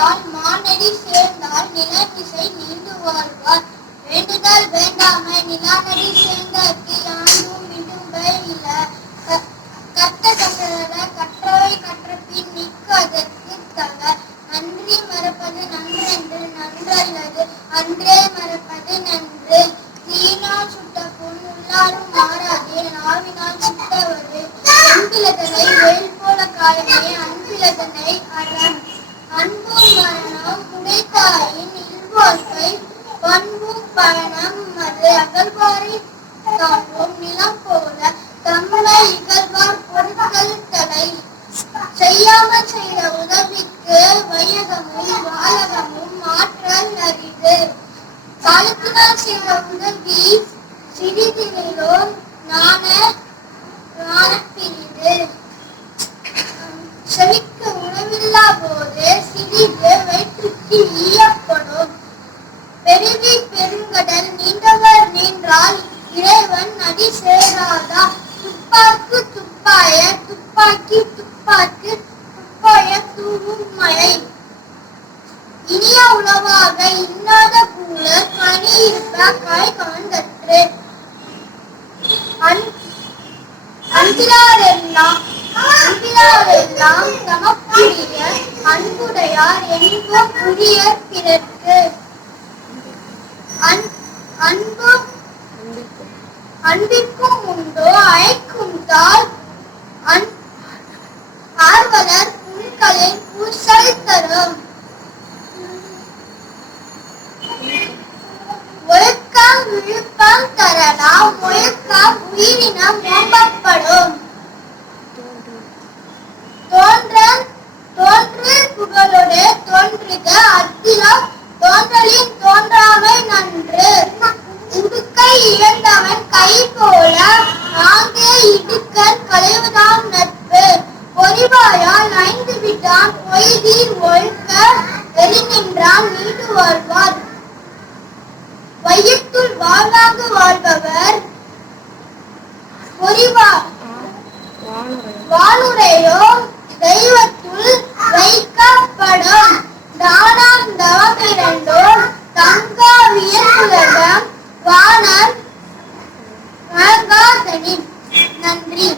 வாழ்ந்தால் மானடி சேர்ந்தால் நிலமிசை நீண்டு வாழ்வார். வேண்டுதல் வேண்டாமை நிலானடி சேர்ந்தற்கு யாண்டும் விடும்பை இல. கற்ற கசடர கற்றவை கற்றபின் நிற்கு அதற்கு தக. நன்றி மறப்பது நன்றென்று நன்றல்லது அன்றே மறப்பது நன்று. தீயினால் சுட்ட புண் உள்ளாரும் மாறாதே நாவினால் சுட்டவது. அன்பிலதனை வேல் போல காயமே அன்பிலதனை அரண். அன்பும் மரணம் உடைத்தாயின் இல்வாழ்க்கை பண்பும் பயணம் அது. அகழ்வாரை தாங்கும் நிலம் போல தம்மை இகழ்வார் பொருட்கள் தலை. செய்யாமல் செய்த உதவிக்கு வையகமும் வாழகமும் மாற்றல் அரிது. காலத்தினால் செய்த உதவி சிறிதிலும் நாணப்பிரிது. செவிக்கு உணவில்லா போது சிறிது வயிற்றுக்கு ஈயப்படும். பெருவி பெருங்கடல் நீண்டவர் நின்றால் இறைவன் நதி சேராதா. துப்பாக்கு துப்பாய துப்பாக்கி துப்பாக்கு துப்பாய தூவும் மழை. இனிய உணவாக இன்னாத கூல கனி இருப்ப காய் கவர்ந்தற்று. அன்பிலாரெல்லாம் தமக்குரிய அன்புடையார் என்போம் புரியர் பிறர்க்கு. அன்பிற்கும் உண்டோ அழைக்கும் தாள். ஆர்வலர் புண்களின் பூசல் தரும். ஒழுக்கம் விழுப்பம் தரலாம் ஒழுக்கம் உயிரினம் நம்பப்படும். தோன்று புகழோடு தோன்றுக அத்திலம் தோன்றலின் தோன்றாமை நன்று. உடுக்கை இழந்தவன் கை போல நாங்கே இடுக்கண் களைவதாம் நட்பு. பொறிவாயால் ஐந்து விட்டான் பொய்தீர் ஒழுக்க வெளி நின்றான் நீடு வாழ்வார். வையத்துள் வாழ்வாங்கு வாழ்பவர் வானுரையோ தெய்வத்துள் வைக்கப்படும். தானாம் தவம் இரண்டும் தங்கா வியப்புலகம் வானல் நன்றி.